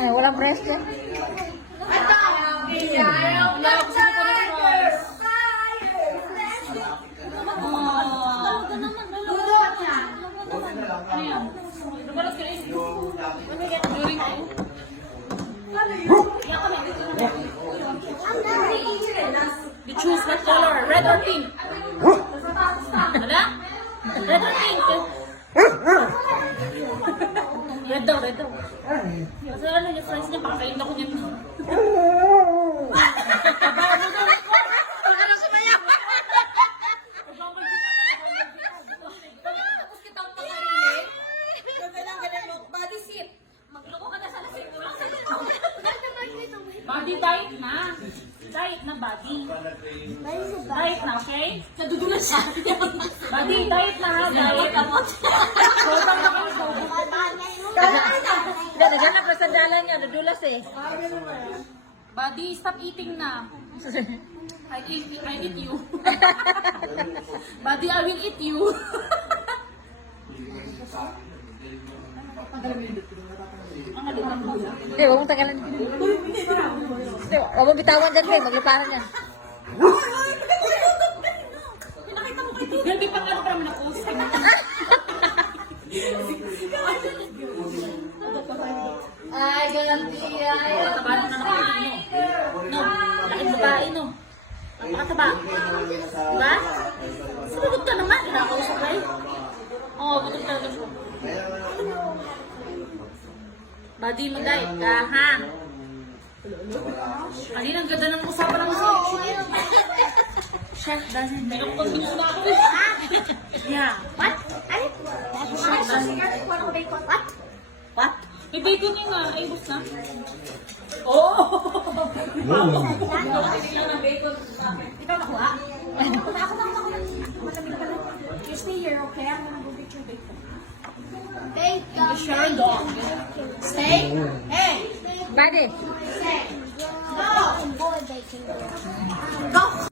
Ano, walang breast yan? You choose what color, red or pink? Wala? Red or pink? Red daw, red daw. Kasi ano yung friends niya, pakakain ako niyan. Body diet na. Diet na body. Diet na, okay? Nadudulas siya. Body diet na ha, diet. Sobrang na kami Dyan na pa sa dalan niya, nadulas eh. Body, stop eating na. I eat you. Body, I will eat you. Hindi, huwag mong tagalan. Hindi, huwag mong bitawan dyan, Kay. Magluparan yan. Hindi pa nga naman na-post. Ay, ganun siya. Tabahan na naman. No, laking babae, no. Napakataba. Diba? Sumagot ka naman. Kinakausap ka eh. Oo, gutom talaga siya. Body mo diet ka, ha? Kanina ang ganda ng usapan ng Chef doesn't make it. Yeah. What? What? What? May bacon yun nga. Ay, bus na. Oh! Ikaw nakuha? You stay here, okay? I'm gonna go get your bacon. Bacon. Sharon dog. Stay? Hey! Body. Go. Boy bacon. Go!